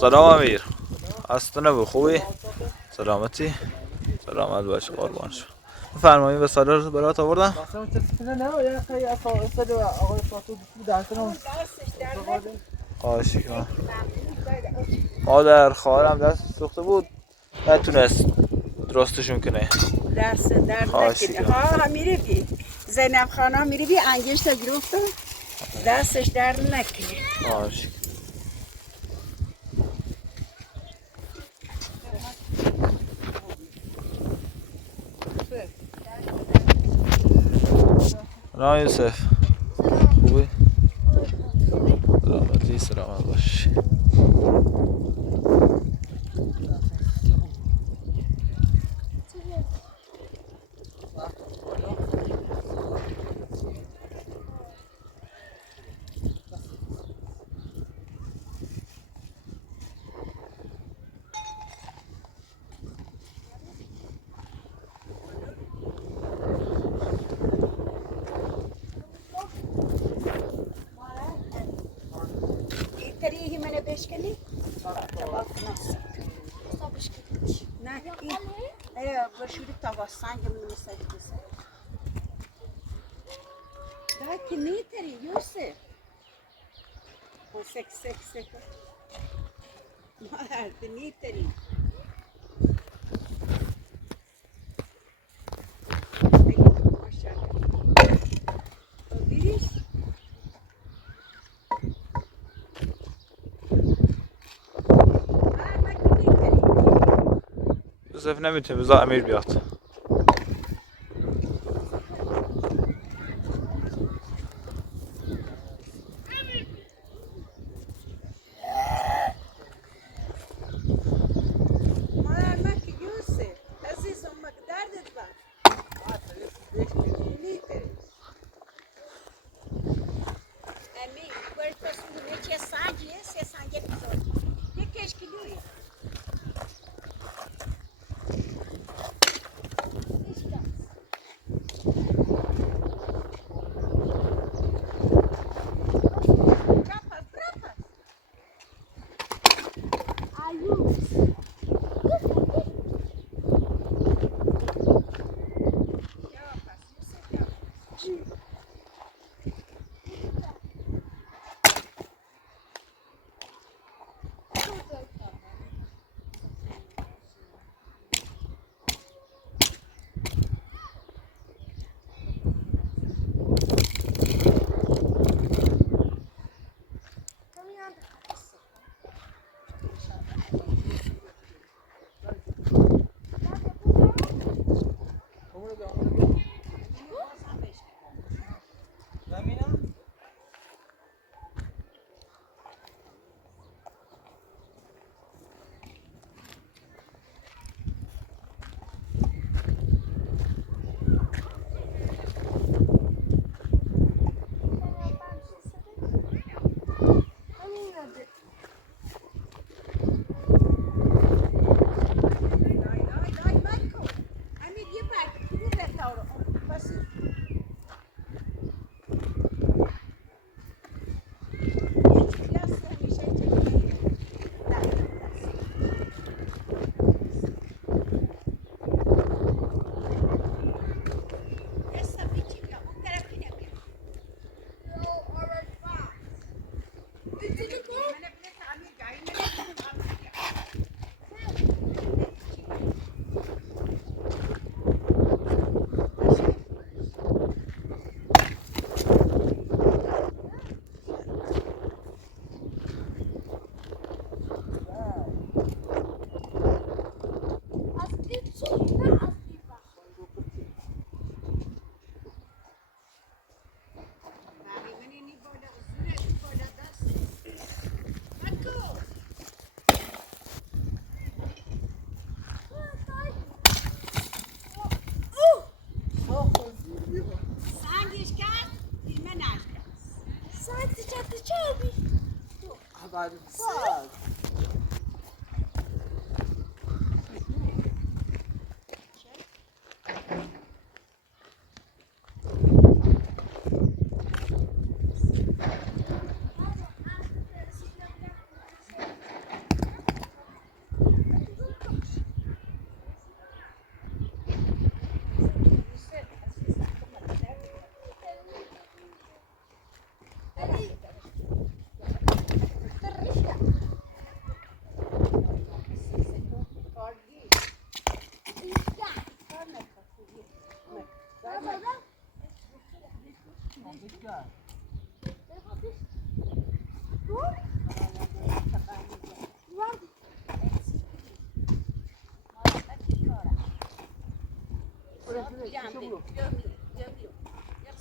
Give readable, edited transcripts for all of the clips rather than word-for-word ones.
سلام امیر. خسته نباشی. خوبی؟ سلامتی؟ سلامت باش قربان شم. بفرمایید وسایل رو برات آوردم. خواهش می‌کنم. مادر خواهرم دست سوخته بود نتونست درستشون کنه. دست درد نکنه. ها میره بی زینب خانم میره بی انگشت گرفته دستش درد نکنه. خواهش نه یوسف خوبی؟ سلامتی سلامت باش. تريه من بشكلي نه ايه بشوري تواصل من مسجد لكن نيتري يوسف سك سك سك ما عرفت نيتري ما شاء الله بيريش یوسف نمیتونه بذار امیر بیاد.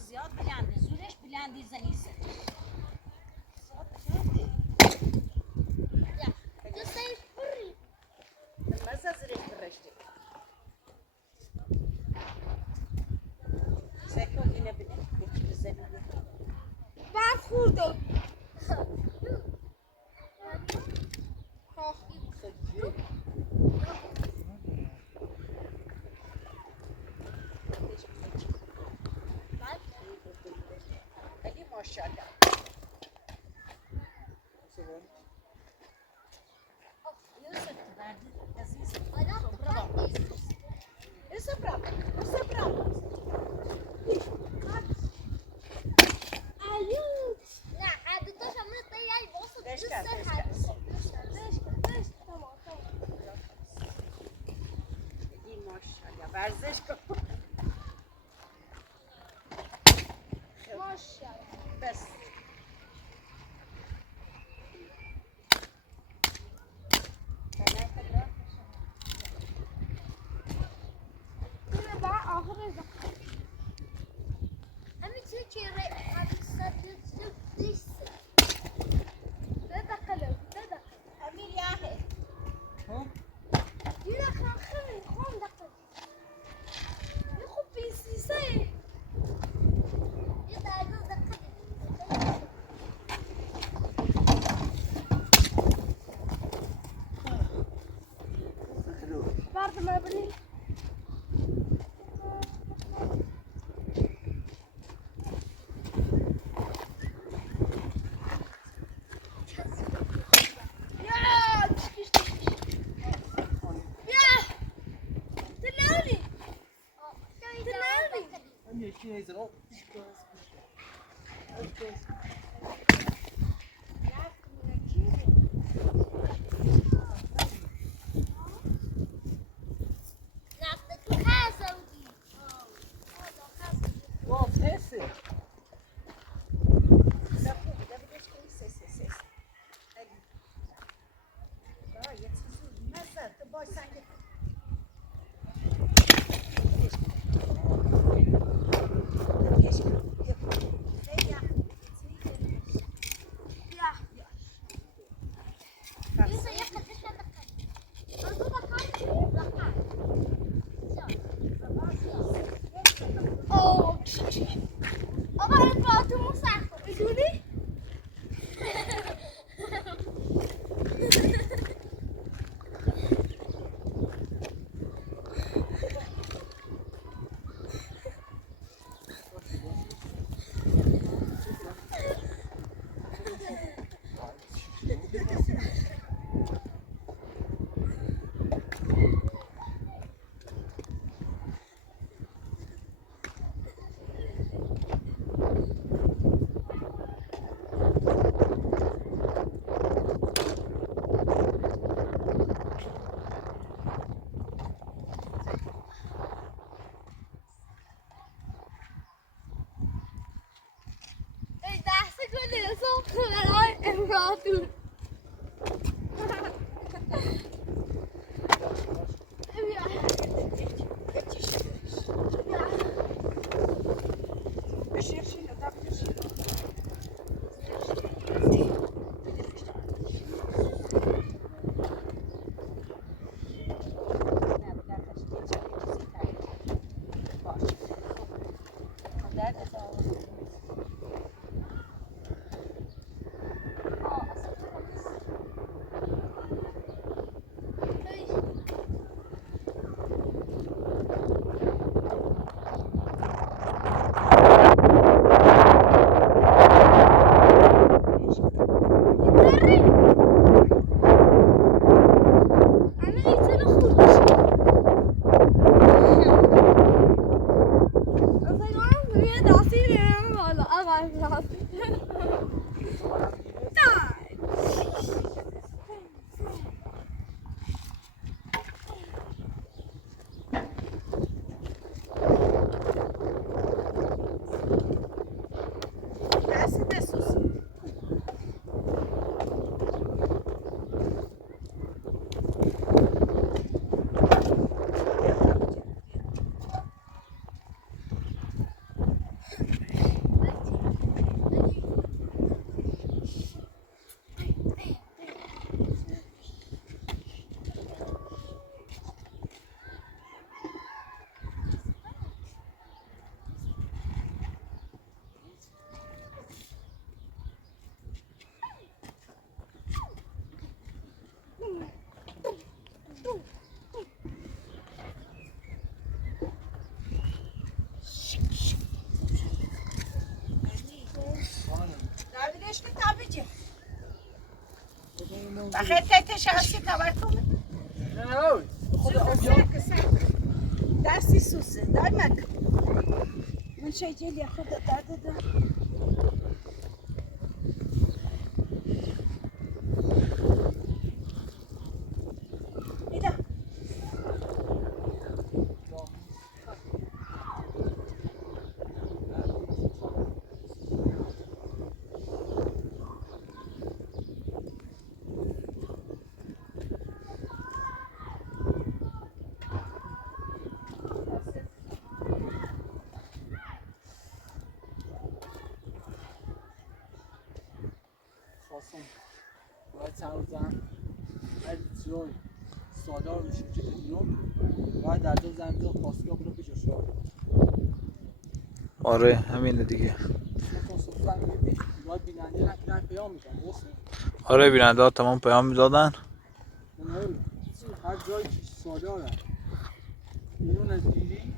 زیاد بلنده زورش بلندی زنیسه ماشاءالله Isso é brava. Isso é brava. لا عاد تشمت طياري بوصل ليش لسه كان؟ ليش حد كان؟ ليش تمام دي ماشاءالله ورزش کن ماشاءالله بس بیا بقى آخر الزقة همین چه که امیر یاهه یه خیلی خون دقیق یه خوب بیسیسه یه درگاه دقیق برد ما بریم امراتون بالا دلش که تابیچه بخیر تیتش هستی تابر کنه دستی سوسه دایمک من شایجلی خود داده باید چند روزم اگه بسیار سالار بشه که دیون باید در دو زمین خواستگاه برو پیش شد آره همینه دیگه. باید بیننده نکنن پیام میدن آره بیننده ها تمام پیام میدادن. هر جایی که سالار هست بیرون از دیری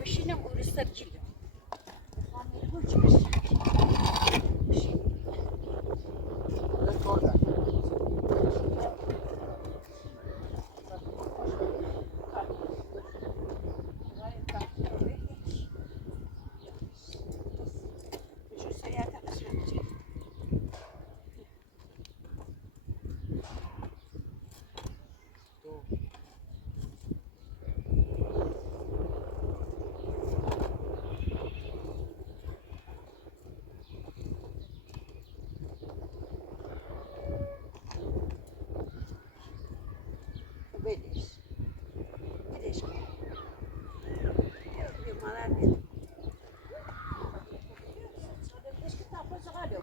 بشینم اورستر جلو بدش کن یه مادر بید بدش که تاپا چقدر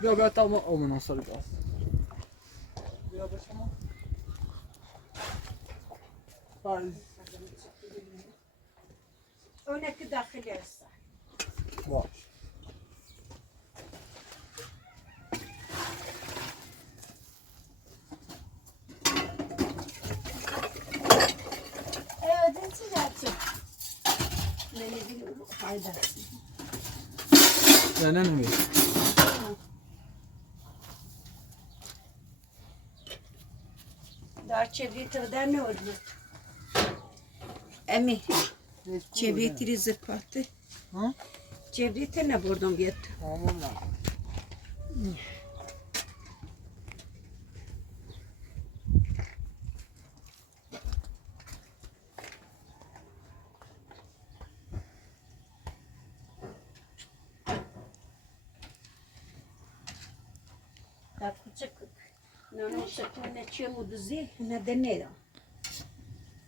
بیا تا ما اومن سر گاز بیا به شما اونه که داخلی هست باش ödün çiğdesi ne bileyim faydası نه نمی Dar çevreyi ne oldu? Emi, çevreyi zıplattı. Ha? Çevreyi ne buradan gitti? Tamam lan. Так, küçük. Nano sekune çemu dizi ne denir?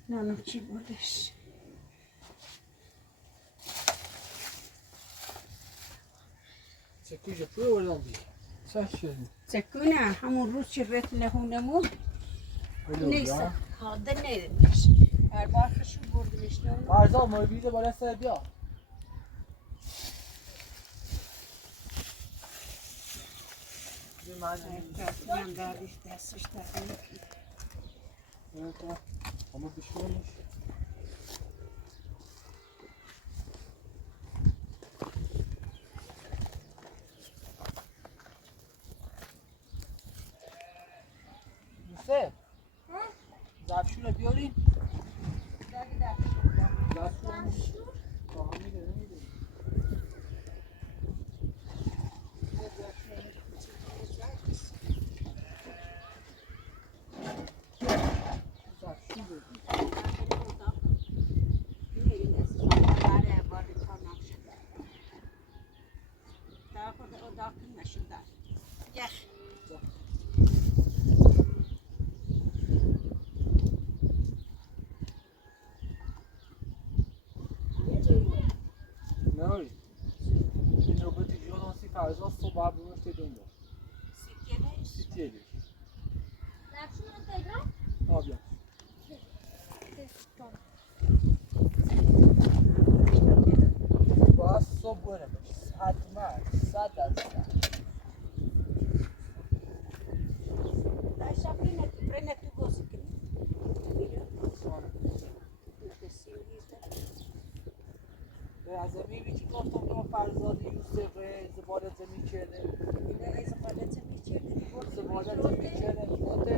Nano çibuliş. Çekici yapıyor oradan değil. Sen şöyle. Sekune hamur Rus çivetine hunemu. Öyle Neyse. ya. Ha denirmiş. Her bakışı vurdun işte onu. Arza mobiyi de bana sayı ya. Ben daha işte sıçtım. Evet ha. Ama düşmemiş. Yusuf. Zapşura بیارین. Zapşur. Tamam میگه نمیده. Não, ele não protegeu não se faz, só sobrava no segundo. Se tiene. Zapşur Instagram? Obvio. Tamam. صبح برمش حتما 100%. Așa bine, prende tu gozi când. از زمین چی گفتم که فرزاد یوسف زبالت زمین چرده Bine, zăpădeți mi زبالت زمین چرده گفته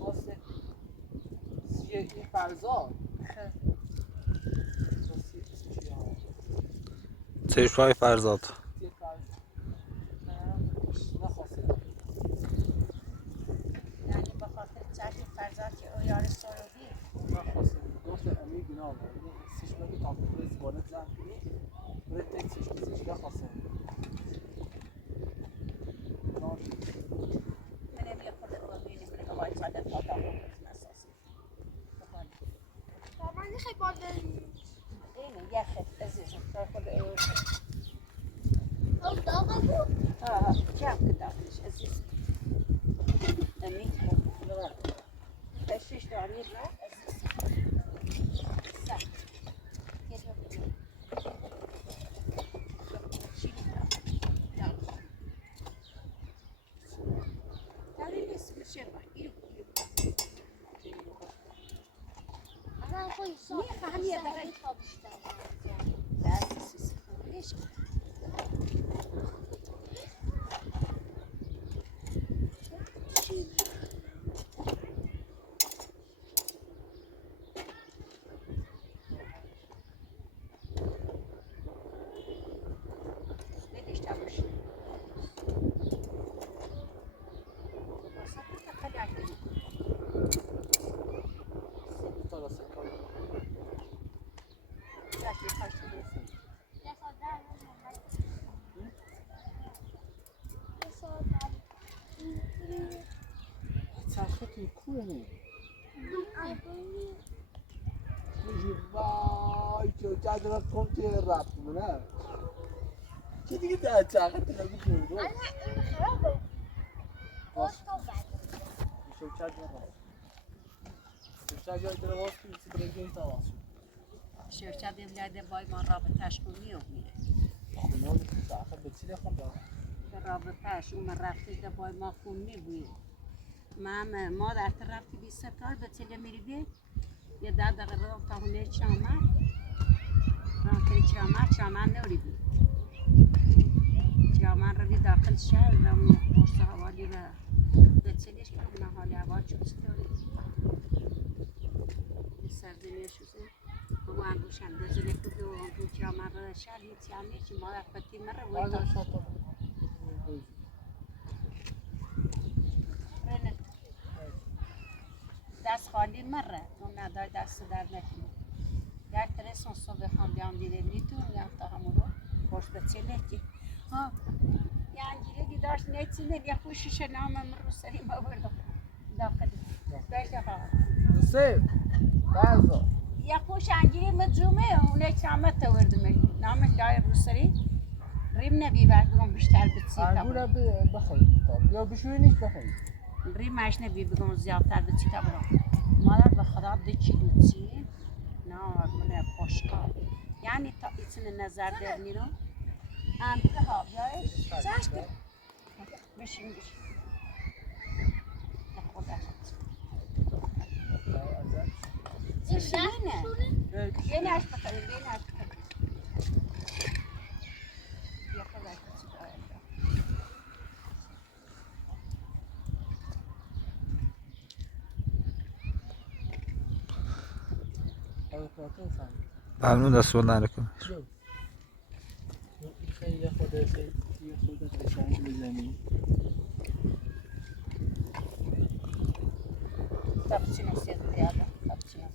خواسته سیه این فرزاد چشمای فرزاد سیه فرزاد نخواسته Yani به خاطر چشم فرزاد که او یار سارودی. نخواسته گفته امیر بینا آمد سیشمه که تاقیقه زبالت زن برای تک سیشمه نخواسته من نمی خود او بینی من هوای ساده خدا بکنم اساسی. من خیلی باده اینه یه خد عزیزم تا خود او. او داغه بود ها کم کدامش عزیز. امید خود. تشریش داری نه عزیز. سه. یه جا بگیر. من خیلی سال فهمیه داره. تا بیشتر دست ليش ليش تعمل چرخه توی کوه نی وای که جد را کن که رفت نه که دیگه در چرخه توی نگو کنو این خرابه باز تو بده شوچت یا راست شوچت یا در واس که سی برگی تا واس شرکت evlerde bayman rabıtaş konuyor mu? خونال چرخه به چی نخوام دارم رابطهش اون رفته ده bayman خونی بود ما در رفتی بی سفر به تله میری یه 10 دقیقه راه تا هونه چامن راه تا چامن نوری بود چامن رو بی داخل شهر و مرس حوالی و به تلش کنم حالی هوا چوست داری سردنی شوزه اما انگوشم بزنه کدو اون چامن رو شهر میتیانی چی ما در پتی مره باید دست خالی مره اون ندار دست در نکنه در ترسون صبح خواندم دیده میتون یا تا همون رو خوش به چله که ها یعنی دیگه داشت نتینه یا خوشش نام من رو سری ما بردم داخلی بشه ها سه بعضا یا خوش انگیری مجموعه اونه چامت توردم نام لای رو سری ریم نبی بردم بیشتر بتسی انگور بخوایی یا بشوری نیست بخوایی ریم ماش نبی بگم زیادتر بتسی تا برام مادر به خدا 2 کیلو چی نه من خوشحال یعنی تا ایتن نظر در میرو انتها بیایش چشم بشین خدا بشینه بینش بخیر بینش بخیر یا خدا ممنون دست بود نرکن خیلی خود قشنگ بزنی cappuccino sedere cappuccino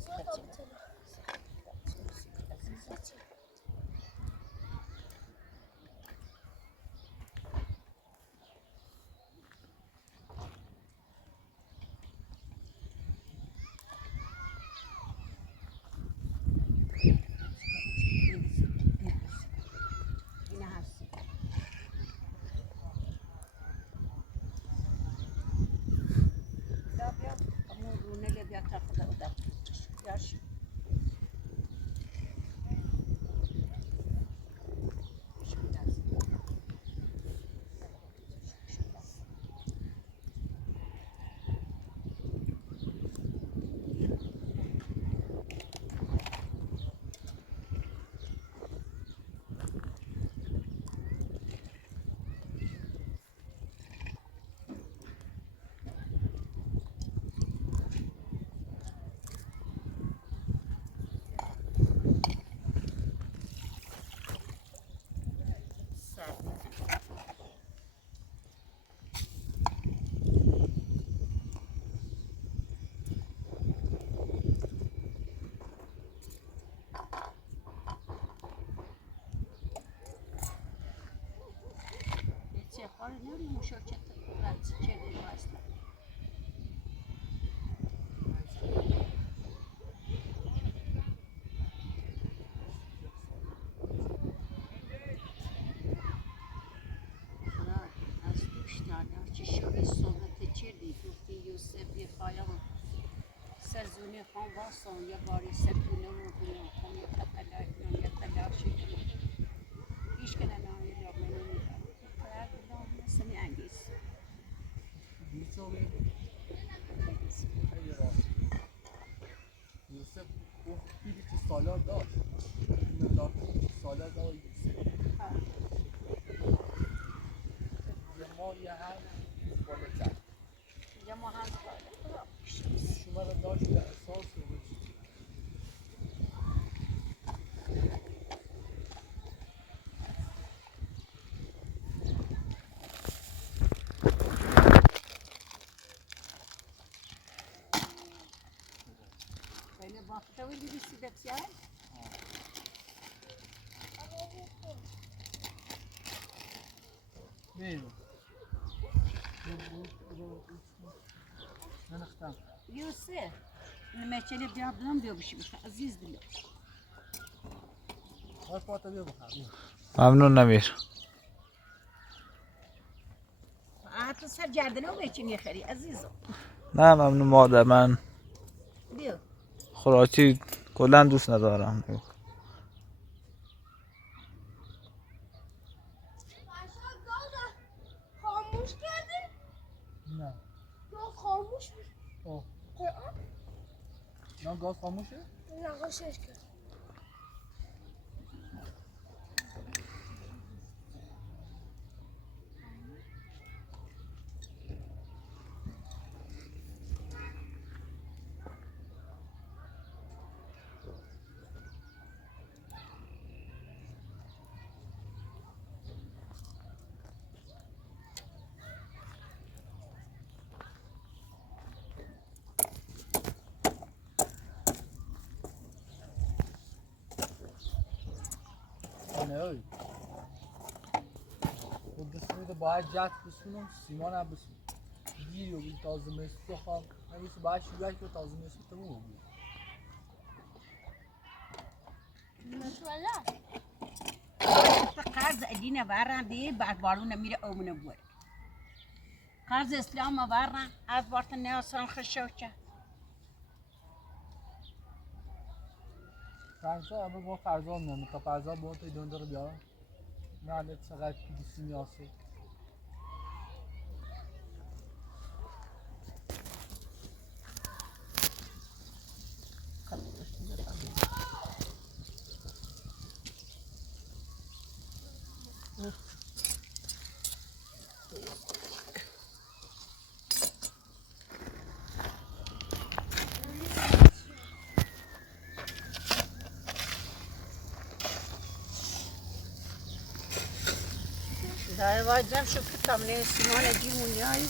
آره نمی مشاکت رد کردیم اصلا. از دوش دارم چه شبی صحبت چردی گفتی یوسف یه خواهیم سرزونه خان واسون یه باری سرزونه رو کنم خان یه تطلع کنم یه تلاشی کنم هیچ کنه نامی را منو میدارم باید بدم مثل انگیز خیلی راست یوسف او پیری که سالار داشت مقدار پیری که سالار داشت یوسف یه ما یه هم بالاتر یه ما هم باید شما را داشت به احساس و وجود خیلی وقتا ولی رسیده بسیار میرو نختم یوسف المثل بیا بدم بیا بشی بخیر عزیز دلم هر پاتا بیا بخر ممنون نمیر. تو سر گردنه و بچینی خری عزیزم نه ممنون مادر، من بیا خوراکی کلا دوست ندارم. اصلا گاز خاموش کردی؟ نه گاز خاموش بود اوه قرآن نه گاز خاموشه؟ نقاشش کرد نه اوی خود بسیده باید جت بسونم سیمان هم بسونم گیری و بید تازه مسی بخوام نمیشه باید شیوهش به تازه مسی تموم بود مطمئنه قرض ادینه ورن دی بعد بارون میره اومنه بوره قرض اسلام ورن از بارت نیاسان خشوچه فرزا اما با فرزا هم نمی تا فرزا با تو ایدون داره بیارم نه نه چقدر پیدیسی میاسه دای واجب شو که تمنه سیمان دیمونیای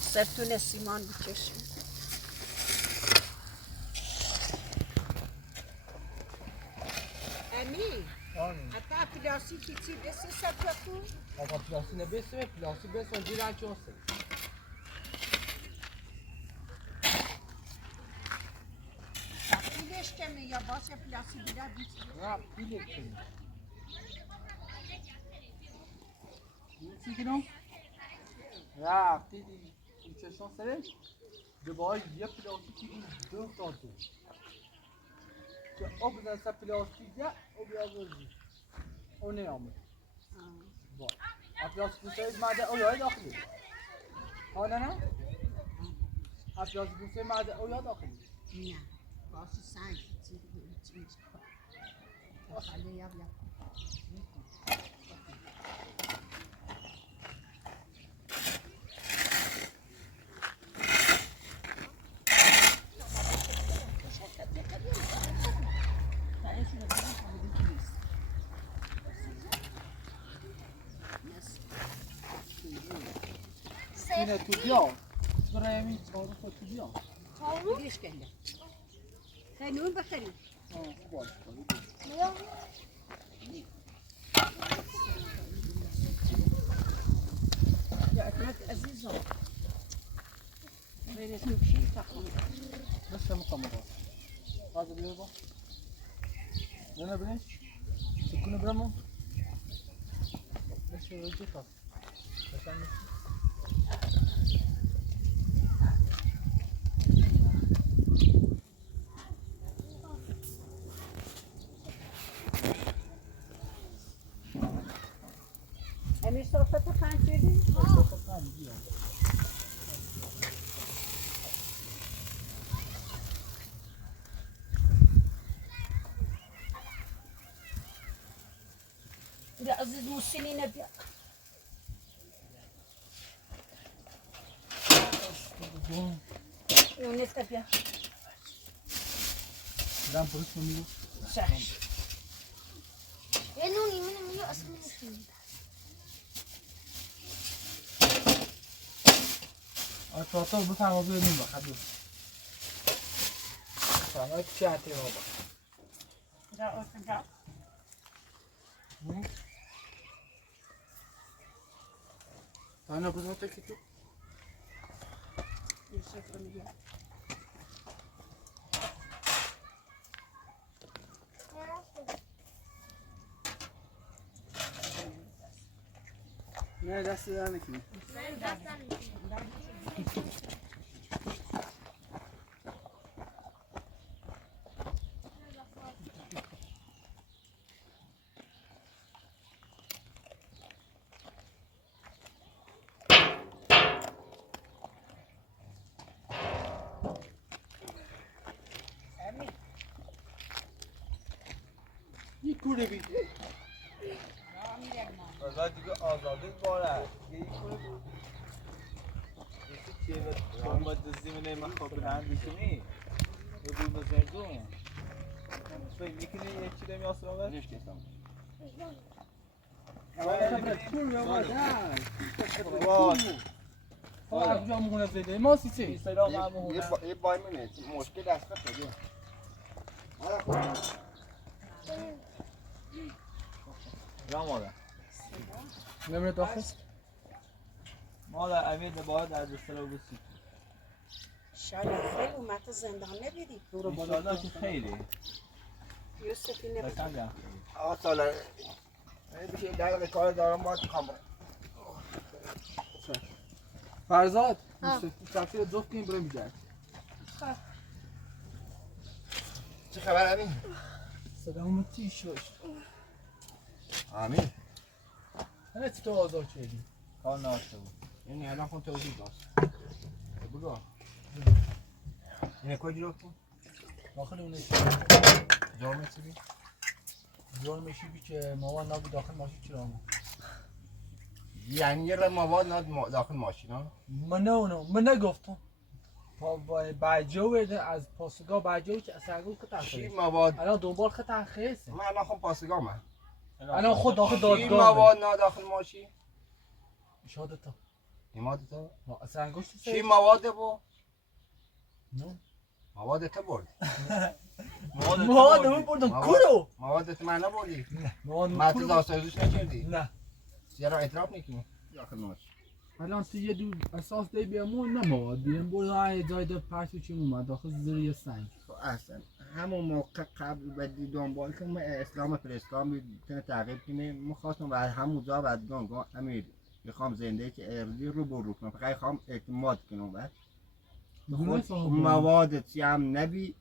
سرتون سیمان بچشم امی حتی پلاسی چی بسی سبتو آقا پلاسی نبسته پلاسی بسون جیر هرچی هسته پیلش کمی یا باشه پلاسی بیده بیچی نه پیله کنی چی کنم؟ نه پیلی این چشان سرش دوباره یه پلاسی که این دو تا دو که او بزن سر پلاسی یه او بیا برزی او نیامد با پلاسی بسید مده او یای داخلی ها نه؟ پلاسی بسید مده او یا داخلی نه باشه سنگ چی بیچی خاله یا بیا اینه تو بیا برای همین چهارو خود تو بیا بیش کنده خیلی بخریم باش احمد عزیزم غیرتون چی تخون بس مقام هذا بيضة انا بنش سكون برمو بس يجي خلاص بس عندي امیر صحبت پنجری يا عزيز موسيني نبي يونس تبي دام بروش ميلو صح نوني من ميو اصلا مسكين اتوقع بفهم بيو مين بخدو فانا كشاتي بابا جا جا انا بزوت كيتو يشوف رمي نه دست در نکنی یه کوره بید آزاد دیگه آزاده باره یه کوره بود یکی چیه شما دزدیمونه مخابر هندشونی یه بود بزرگون شوی میکنی یه چی دمی آسرا بر؟ نشتی استم تور یا مادر کجا مونه زده ما سیچه یه بای منه مشکل دست شده یا مادر نمیره داخل مادر امیر باید در دسته رو بسید شاید خیلی اومد زندان نبیدی انشالله که خیلی یوسفی نبیدی بسنگم آقا سالار بشه در کار دارم باید میخوام فرزاد تفسیر جفت کنیم بریم بیجرد چه خبر امین؟ صدامون تیش باش امین نه چی تو آزاد شدی کار ناشته بود یعنی الان خون توضیح داست بگو اینه کجی رو کن؟ داخل اونه جامعه چی بی؟ جرمشی بی که مامان نبود داخل ماشین چرا آمد یعنی یه مواد داخل ماشین ها؟ من نگفتم بجو از پاسگاه بجو که سرگو که چی تخیص مواد؟ الان دنبال خط تخیصه من الان خون پاسگاه من الان خود داخل چی دادگاه مواد نه داخل ماشین؟ شهادتا نماد تو؟ سرگوشت چی مواد بو؟ نه مواد تو برد مواد من بردم کرو مواد تو من نبردی؟ مواد من تو کرو داستازوش نکردی؟ نه چرا اعتراف نکنی؟ داخل ماشین الان تو یه دو اساس دی بیامون نه مواد بیام برو های جای ده پرسو چی اومد داخل زیر یه سنگ خب اصلا همون موقع قبل بدی دنبال کنم اسلام پرستان میتونه تعقیب کنه ما خواستم بعد همونجا بعد گانگاه امیر میخوام زنده که ارزی رو برو کنم فقط میخوام اعتماد کنم بعد خود مواد چی هم نبی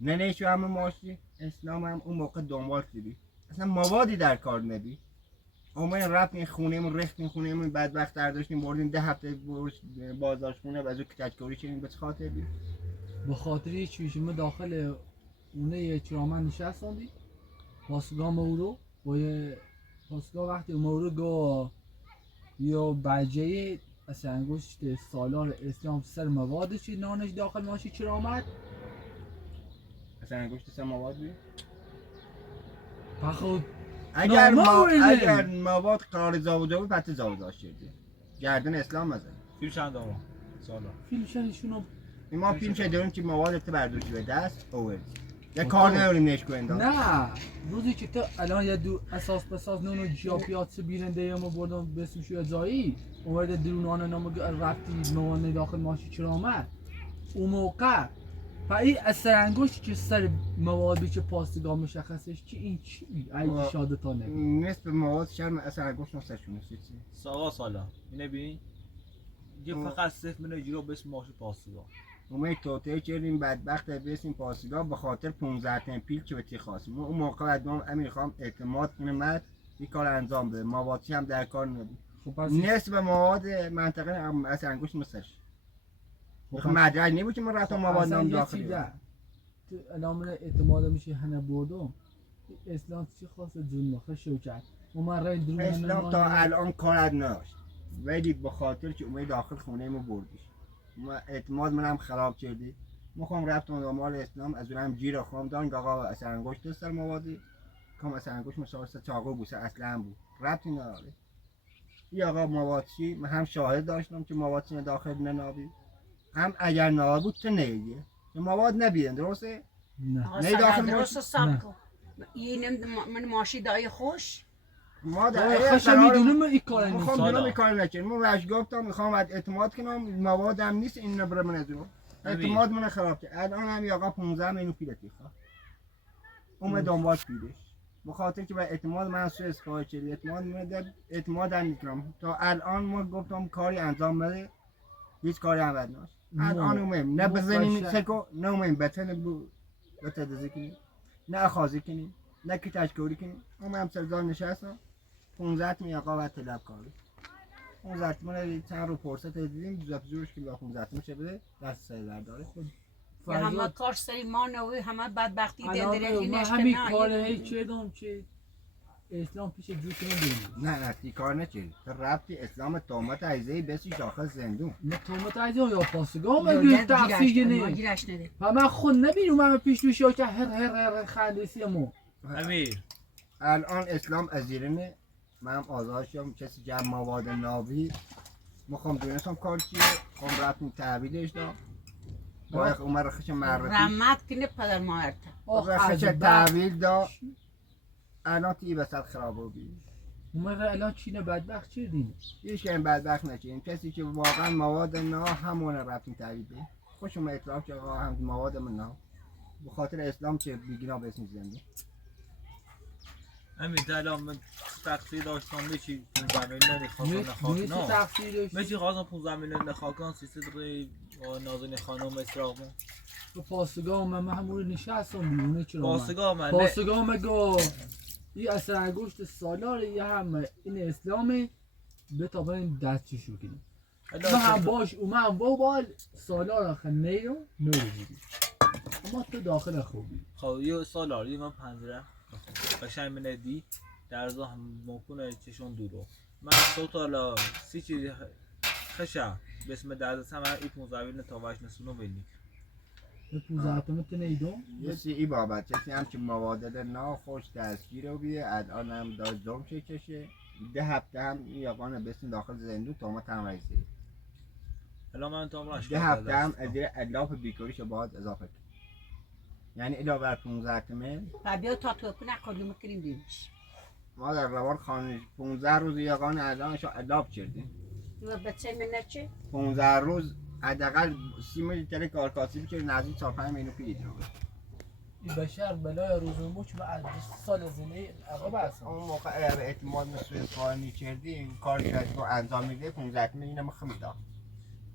ننشو همه ماشی اسلام هم اون موقع دنبال کردی اصلا موادی در کار نبی اومدیم رفتیم خونهمون ریختیم خونهمون بدبخت داشتیم بردیم 10 هفته بازداشت خونه بعد از کچکوری شدیم به خاطر بی به خاطر یه چیزی ما داخل اونه یه چرامن نشستندی پاسگاه مورو با یه پاسگاه وقتی مورو گو یا بجه از انگشت سالار اسلام سر مواد چی نانش داخل ماشی چرا آمد اصلا انگشت سه مواد بی خود اگر مواد قرار زاوجا بود پس زاوجا شدی گردن اسلام مزن فیل چند دارم سالا فیلمشنشونو ما فیلم چه داریم که مواد تو برداشتی به دست اوورد یا کار نداریم نشکو انداز نه روزی که تو الان یه دو اساس بساز نونو جاپیات بیرنده ما بردم بسمشو یا جایی اومده درونانه نمو رفتی موانع داخل ماشین چرا آمد اون موقع و این اثر انگشت که سر موادی که پاستگاه مشخصش که این چی ای شادتانه نصف مواد شرم اثر انگشت نستشونه چی ساقا سالا اینه ببین یه فقط صفر منو جیرو بس ماشین پاسگاه اومه توته چریم بدبخت بیسیم پاسگاه به خاطر 15 تن پیل که بهتی خواستیم اون موقع ادوام امیر خواهم اعتماد کنه مرد این کار انجام بده موادی هم در کار نبود نصف مواد منطقه اثر انگشت مستش مدرک نبود که من رفتم مواد نام داخلی تو علامه اعتماد میشه هنه بردم اسلام چی خواسته جون مخه شوکت من رای درون اسلام تا الان کار نداشت ولی به خاطر که اومد داخل خونه ما بردیش اعتماد منم خراب کردی میخوام رفتم دنبال اسلام از اونم گیر خواهم دان آقا اثر انگشت سر موادی کام اثر انگشت مساوی چاقو بوسه اصلا بود ربطی نداره یا آقا موادی من هم شاهد داشتم که موادی داخل ننابی هم اگر نابود تو نیدی مواد نبیدن درسته نه داخل درست سب کن این من ماشی دای خوش ما خشم میدونم این کار نیست میخوام دونم این کار نکنم من وش گفتم میخوام اعتماد کنم موادم نیست این نبره من از اون اعتماد من خراب کرد الان هم آقا 15 منو پیلتی خواه اومد دنبال پیلش به خاطر که به اعتماد من سو اسکای کرد اعتماد من در اعتماد نمیکنم تا الان ما گفتم کاری انجام بده هیچ کاری هم بد ناست الان اومم نه بزنیم سکو نه اومم بتن بود بتدزی کنیم نه اخاذی کنیم نه که تشکوری کنیم اومم سرزان نشستم 15 می آقا و طلب کاری 15 من چند رو پرسه دیدیم زورش که با 15 میشه بده دست سر در داره خود همه کار سری ما نوی همه بدبختی دندره من همین کاره چردم که اسلام پیش جوش من بریم نه تی کار نچید ربطی اسلام تومت عیزه بسی داخل زندون نه تومت عیزه یا پاسگاه من تفسیر نه و من خود نبیرم من پیش دوشی که هر خندیسی مو امیر الان اسلام ازیرنه من هم آزاد شدم کسی جمع مواد نابی میخوام دونستم کار چیه میخوام رفتیم تحویلش دام باید اومد رخش معرفی رحمت کنه پدر مادرت رخش تحویل دا الان تی بسر خرابو بی اومد الان چینه بدبخت چی دیم؟ یه این بدبخت نچین کسی که واقعا مواد نا همون رفتیم تحویل ده خوش اومد اطلاف که آقا هم مواد من نا به خاطر اسلام که بیگنا به اسم زنده امیر دلام من تقصیر داشتم میچی 15 میلیون نخواستم نه تقصیرش میچی خواستم 15 میلیون نخواستم سیستم روی نازنین خانم اسراغ من تو پاسگاه من همون نشستم بیرونه چرا پاسگاه من گو این اثر انگشت سالار یه هم این اسلامه به تا بریم دستشو کنیم من هم باش اومم بال سالار آخر نیرو نوریدی اما تو داخل خوبی خب یه سالاری من پنجره قشنگ من دی درزا هم ممکنه چشون دورو من صوت حالا سی چیزی خشم به اسم درزا هم ای 15 میلیون تا باش نسونو بینی به 15 تومت نیدم یه سی ای بابت کسی هم که موادد ناخوش دستگیر رو بیه الان هم داشت زوم کشه 10 هفته هم یابان بسیم داخل زندون تومت هم رئیسی الان من تا باش 10 هفته هم از زیر الاف بیکاریش باید اضافه کنیم یعنی الا بر 15 تومن بیا تا تو نکنیم میکنیم دیمش ما در روان خانه 15 روز یاقان الانش الاف کردیم و بچه من چه 15 روز حداقل 30 لیتر کارکاسی که نزدیک 4 5 میلیون پیلیتر بود این بشر بلای روزموش و از سال زنده عقب هستم اون موقع اعتماد مثل کاری کردیم کاری که تو انجام میده 15 میلیون ما خمیدم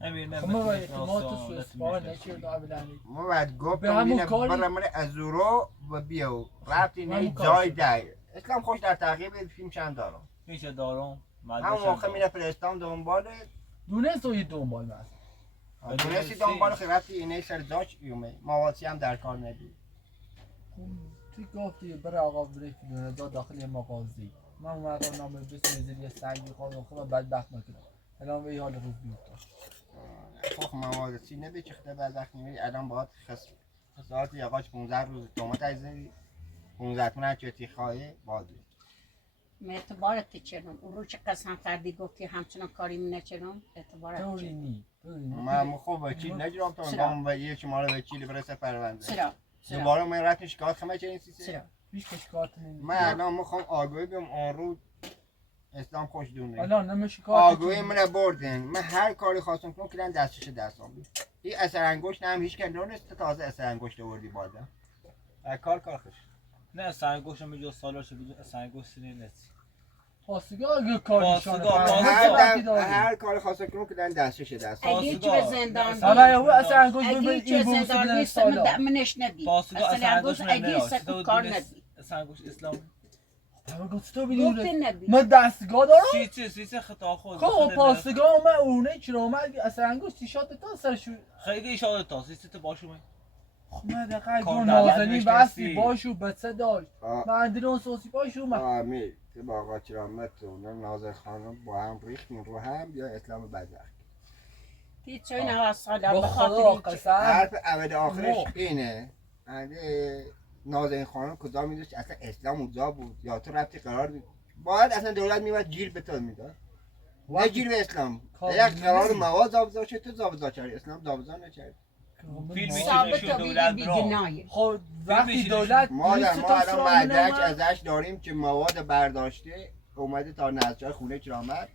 امیر ما باید ما تو سوسپار نکرد آبلانی ما بعد گفتم اینه برم ازورو و بیاو رفتی نه جای دای اسلام خوش در تعقیب فیلم چند دارم میشه دارم همون موقع میره فرستام دنبال دونست و یه دنبال من دونستی دنبال خیرفتی اینه سر جاش ایومه مواسی هم در کار ندید توی گفتی برای آقا بریک دونه داخل مغازی من اومدم نام بسم زیر سنگی خواهم خوب بدبخت نکنم الان به حال روز بیفتم خب مواسی نبی چخته بدبخت نمیدی الان باید خسارت یقاش 15 روز تومت ایزنی 15 تونه چوتی خواهی باید اعتبارت چرم اون رو چه قسم کردی گفتی همچنان کاری می نچرم اعتبارت چرم من خوب وکیل نگیرم تا من و یه شما رو وکیل برسه پرونده چرا دوباره من رفتم شکایت خمه چه این سیسه چرا هیچ شکایت نمی‌کنم من الان میخوام آگاهی بیم آن رو اسلام خوش دونه الان نمیشه کار آگوی من بردن من هر کاری خواستم کنم کردن دستش دستم بود این اثر انگشت هم هیچ کن دونست تازه اثر انگشت آوردی بالا کار خوش نه سرگوشم به جز سالاش به جز سرگوش نیست. پاسگاه اگه کارشان پاسگاه، هر کاری خواستم کنم کردن دستش دستم اگه چه زندان حالا او اصلا انگوش اگه ببین چه این بوس زندان بدن نیست سالا منش نبی پاسگاه اصلا انگوش اگه سکو کار نبی سرگوش اسلام گفت تو گفت بدون نبی من دستگاه دارم سیچه خطا خود خب پاسگاه من اونه چرا اومد اصلا انگوش تیشات تا سرشو خیلی اشاره تا سیچه باشو من خب من دقیقا کار گون دعوت نازنین نوشته بستی هستی. باشو بچه داشت من دیرون سوسی باشو من آمین که با آقا چرامت و نازر خانم با هم ریختیم رو هم یا اسلام بدبخت هیچ چوی نه سالا با به خدا خاطر قسم حرف اول آخرش نه. اینه اگه نازنین خانم کجا میدوش اصلا اسلام اونجا بود یا تو رفتی قرار بود باید اصلا دولت میومد گیر به تو میداد نه گیر به اسلام کار یک قرار نمی‌دی. مواد ضابط شد تو ضابط کردی اسلام ضابط نکرد فیلمی ثابت نشون و دولت بیگی برام. بیگنایه خب وقتی فیلمش دولت ما لیست تا الان سال مدرک نمی‌آمد، ازش داریم که مواد برداشته اومده تا نزدجای خونه کرامت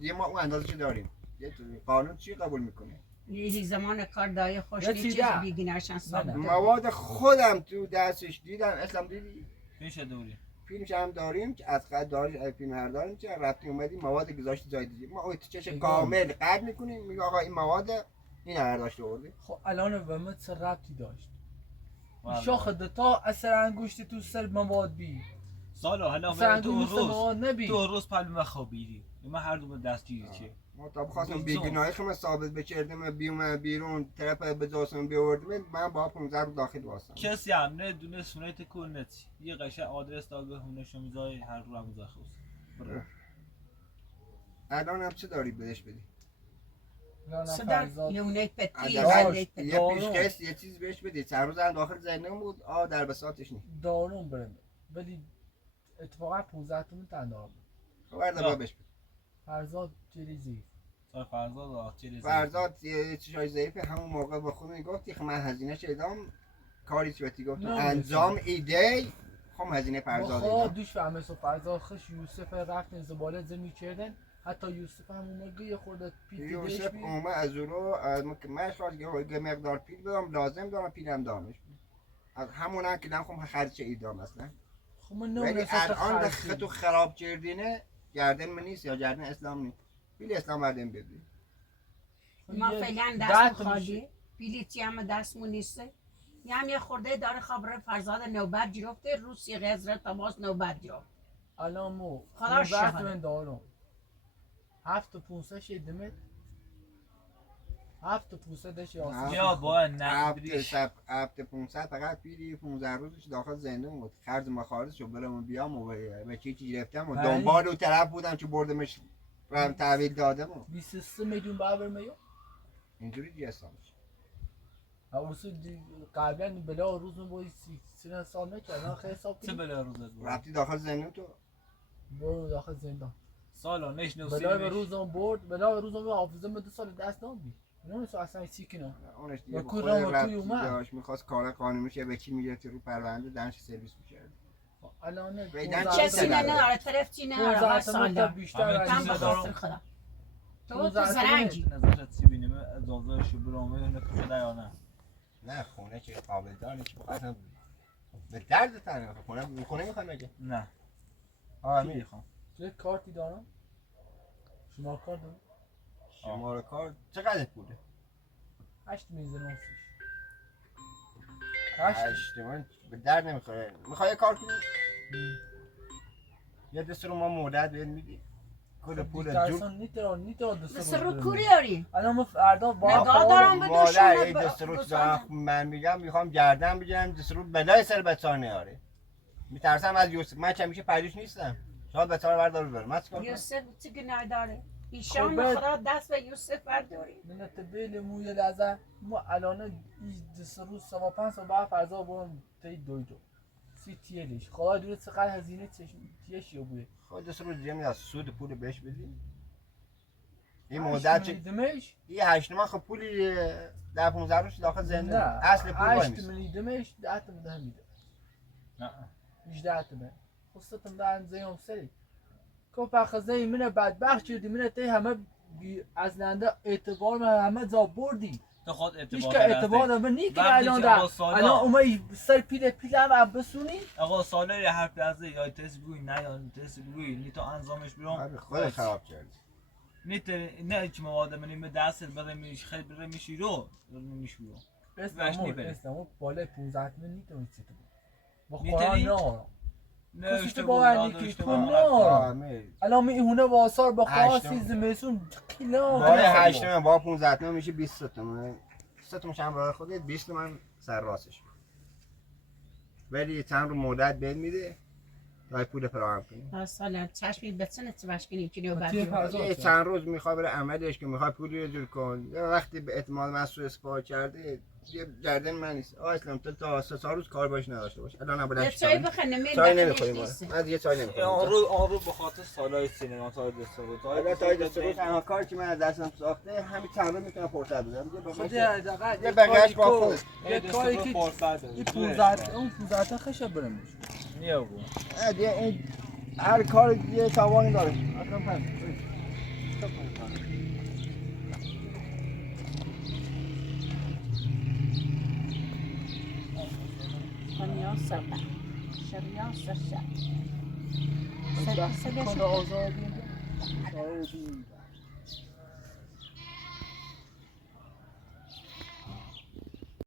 یه ما اون اندازه داریم یه قانون چی قبول میکنه یه زمان کار دای خوش یه نیست چیز چیز ده. بیگنایشن ثابت مواد خودم تو دستش دیدم اسلام دیدی میشه دوری فیلمش هم داریم که از قد داریم فیلم هر داریم که رفتیم اومدیم مواد گذاشت جای دیگه ما اون چش کامل قد میکنیم میگه آقا این مواد این هر داشته آورده خب الان به من چه ربطی داشت والله. شاخ تا اثر انگشت تو سر مواد بی سالا حالا اثر من تو انگشت روز مواد نبی تو روز پلو من خوابیدی من هر دو دستگیری چه ما تا بخواستم بیزون. بیگناهی خودم ثابت بچردم بیوم بیرون طرف به جاسم بیاوردم من با 15 رو داخل واسم کسی هم نه دونه سونیت کن نتی یه قشه آدرس داگه هونشو میذاری هر رو هم میذاری خوست الان هم چه داری بدش بدی صدا یونه پتی ازش یه یه پیشکش یه چیز بهش بدی چند روز هم داخل زندان بود در بساطش نیست دارم برم ولی اتفاقا 15 تومن تندار خبر دبا بهش بدی فرزاد جریزی سال فرزاد آچه فرزاد یه چیزای ضعیفه همون موقع با خود میگفتی که من هزینه شدم کاری چی گفتم نه، انجام ایده خب هزینه با فرزاد خدا ایده دوش فهمه و فرزاد خش یوسف رفت زباله زمین کردن حتی یوسف همون موقع یه خورده پیتی دهش یوسف بی اومد از او رو من خواست یه مقدار پیل بدم لازم دارم پیلم دامش از همون هم که نم خب خرچ ایدام اصلا خب من ولی نمیدونم الان دخت خراب کردینه گردن من نیست یا گردن اسلام نیست پیل اسلام بردن ببین ما فعلا دست خالی پیلیتی هم دستمون نیسته یه هم یه خورده داره خبر فرزاد نوبت گرفته روسی غزره تماس نوبت گرفت الان مو خدا شهر. من دارم 7,500 شدمت 7,500 آسیب یا با نه هفته 500 فقط پیلی 15 روزش داخل زندان بود خرج مخارج شو برم بیام و به چی گرفتم و دنبال اون طرف بودم که بردمش رم تحویل دادم 23 میلیون بابر میو اینجوری دیگه اسلامش اصلا قبلا بلا روز من باید 3 سال نکردن خیلی حساب چه کنی بلا روزت بود رفتی داخل زندان تو برو داخل زندان سالا نشنو بلا به روزم برد بلا به روزم حافظه من 2 سال دست نمی نمیشه اصلا چی کنم اونش دیگه و با کل خود رام رفتی توی اومد. داشت میخواست کار قانونیش به کی میگرفتی رو پرونده دنش سرویس میکرد الان ویدن کسی نداره. نداره طرف چی نداره هر سالا بیشتر همه کم چیز به دارم. خاطر خدا تو 15 زرنگی نظرت چی بینیم از آزارشو برامه نکشه شده یا نه نه خونه که قابل داری که بخواستم به درد تنه خونه میخوام بگه نه آه چی میخوام چه کارتی دارم شما کار دارم شماره کار چقدر بوده 8 میزنم 8 من به درد نمیخوره میخوای یه کار کنی یه دست رو ما مدت بهت میدی کل پول جور نیتران بس رو کوری داری الان ما فردا با نگاه دارم به مادر دوشونه این دست رو من میگم میخوام گردن بگیرم دست رو بلای سر بچه ها نیاره میترسم از یوسف من چه میشه پریش نیستم شاید بچه ها رو بردار ببرم من چیکار کنم یوسف چی گناه داره ایشان خدا دست به یوسف برداری منت بیل موی لحظه ما الان این دست روز سوا 5 سال بعد فردا برم تی دویدو سی تیلش خدا دونه چقدر هزینه تیش یا بوده خود دست رو دیگه از سود پول بهش بدی این مدت دمش این 8 ماه خب پولی 10 15 روز داخل زنده اصل پول وای 8 میشه میلی دمش 10 تا میده نه 18 تا به خصوصا ده زیام سری که خزه منه بدبخت شدی منه تی همه از لنده اعتبار من همه جا بردی تو خود هیچ اعتبار که اعتبار داره من نیکی وقتی الان که در آقا سالا- الان اومای سر پیله هم بسونی آقا سالای حرف لحظه یا تست بگوی نه یا تست بگوی نی تو انجامش برام آره خود خراب کردی نیت نه چی مواد منی به دست بره میش خیلی بره میشی رو میشو اسلامو بالای 15 من نیتونی چی تو با می‌تونی؟ قرآن نه نه کسی اشتباه با یاد نیکی اشتباه کن رفت. نه آمیر الان می هونه واسار با هشتم. خاصی زمستون کیلو بای 8 تومن با 15 تومن میشه 20 تومن 3 تومن هم برای خودت 20 تومن سر راستش ولی چند رو مدت بهت میده تا پول فراهم کنی سال چشمی بسنه چه باشکنی کلیو تیه بعدی پرزاد یه چند روز میخوای بره عملش که میخوای پولی رو جور کن یا وقتی به اعتماد من سوء استفاده کرده یه گردن من نیست اسلام تو تا 3 روز کار باش نداشته باش الان یه نبودش چای بخنه میل چای بخنش نمیخوریم نیست من دیگه چای آن نمیخورم رو به خاطر سالای سینما تا دست رو حالا تا این سه روز تنها کاری که من از دستم ساخته همین چند روز میتونم فرصت بدم خود یه بقیه‌اش با خودت. یه کاری که این 15 اون 15 خشه برم نیا بگو دیگه این هر کار یه توانی داره اصلا پس کنیا سربن شریان سرشن بس وقتی کنه آزادی